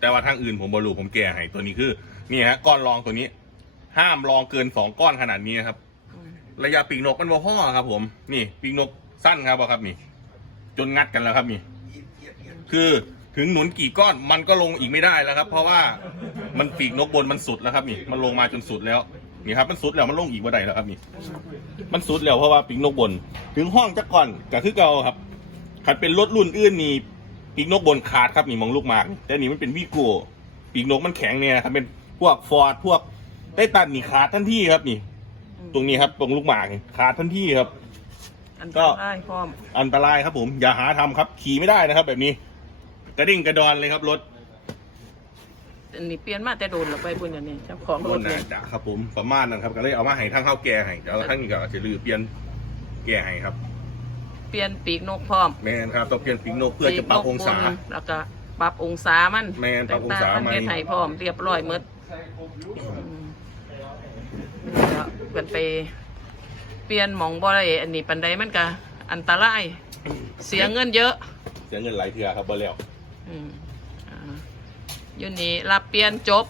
แต่ว่าทางอื่นผมบรูผมแก้ให้ตัวนี้คือนี่ฮะก้อนรองตัวนี้ ห้ามรองเกินสองก้อนขนาดนี้นะครับ ระยะปีกนกมันบ่พ่อครับ ผม นี่ปีกนกสั้นครับบ่ครับนี่ จนงัดกันแล้วครับนี่ คือถึงหนุนกี่ก้อนมันก็ลงอีกไม่ได้แล้วครับ เพราะว่ามันปีกนกบนมันสุดแล้วครับ นี่ มันลงมาจนสุดแล้วนี่ครับมันสุดแล้วมันลงอีกว่าใดแล้วครับนี่ มันสุดแล้วเพราะว่าปีกนกบน ถึงห้องจะก่อนก็คือเก่าครับขัดเป็นรถรุ่นอื่นนี่ ปีกนกบนขาดครับนี่มองลูกหมากนี่แต่นี่มันเป็นวีโก้ปีกนกมันแข็งเนี่ยนะครับเป็นพวกฟอร์ดพวกไต้ตันนี่ขาดทันทีครับนี่ ตรงนี้ครับตรงลูกหมากนี่ขาดทันทีครับ อันก็ตรายพร้อมอันตรายครับผมอย่าหาทำครับ ขี่ไม่ได้นะครับ แบบนี้ กระดิ่งกระดอนเลยครับรถอันนี้เปลี่ยนมาแต่โดนแล้วไปพุ่นอย่างนี้เจ้าของรรถถเนี่น่ายจะครับผมประมาณนั้นครับก็เลยเอามาให้ทั้งข้าวแก่ให้แล้วทั้งนี้ก็จะลือเปลี่ยนแก่ให้ครับ เปลี่ยนปีกนกพร้อมแมนครับต้องเปลี่ยนปีกนกเพื่อจะปรับองศา ปีกนกบนแล้วก็ปรับองศามันแม่นปรับองศาต่ๆมันใหม่เฮ็ดให้พร้อมเรียบร้อยหมดอืมแล้วกันไปเปลี่ยนหมองบ่ได้อันนี้ปันใดมันก็อันตราย เสียเงินเยอะ เสียเงินหลายเทือครับบ่แล้วอืมอ่าอยู่นี่รับเปลี่ยนจบ